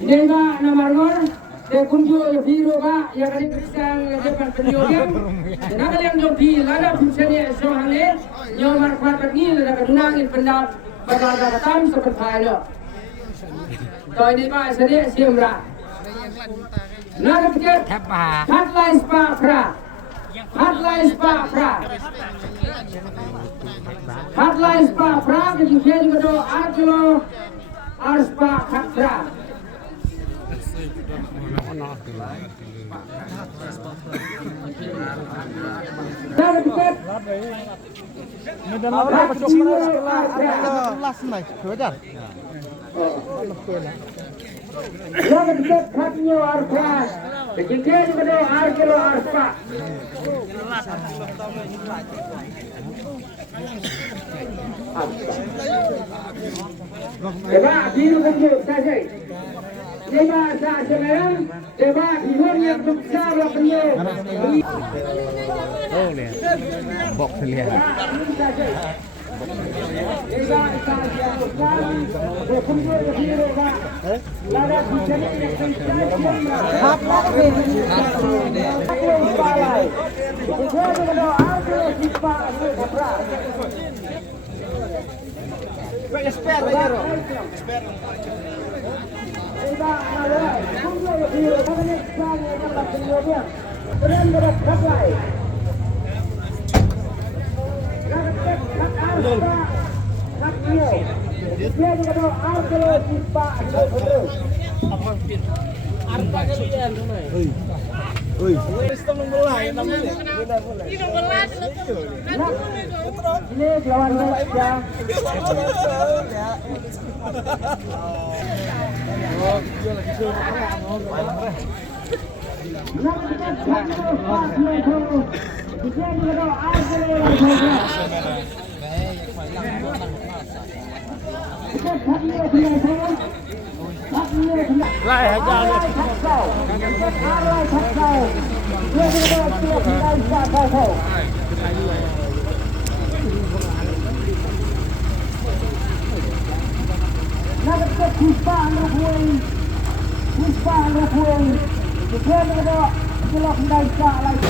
Nega namargor de kunju yofiro ba ya kali krisang depan penyogen na kalian jopi lada fungsinya sohane nyomar khatat ni lada kadunangin pendap badada katam seperti to ini ba sedi siamra na kepikat hotline spa fra hotline spa fra hotline spa fra kejukian juga do arjlo arspa khatra Coba biru kunjuk saja. Coba saja merang. Coba biru yang besar lakunya. Oh lihat, box lihat. Coba saja besar. Kunjuk biru pak. Lada kucing ini apa lagi? Aku balai. Kunjuk kalau aku siapa aku berah. Espera, Yaro. Espera. Tidak ada. Kunjung biru. Bagaimana caranya dapat penjualan? Beran berat kapai. Rakyat arsa, rakyat. Dia juga arsa siapa betul. Apa pin? Arsa kalian rumah. Oi. Sistem mulai namanya. Ini mulai. Ini lawan ya. Oh, video lagi suruh. Lai aja. Nak puspa rupuan, kita ada kelak desa lagi.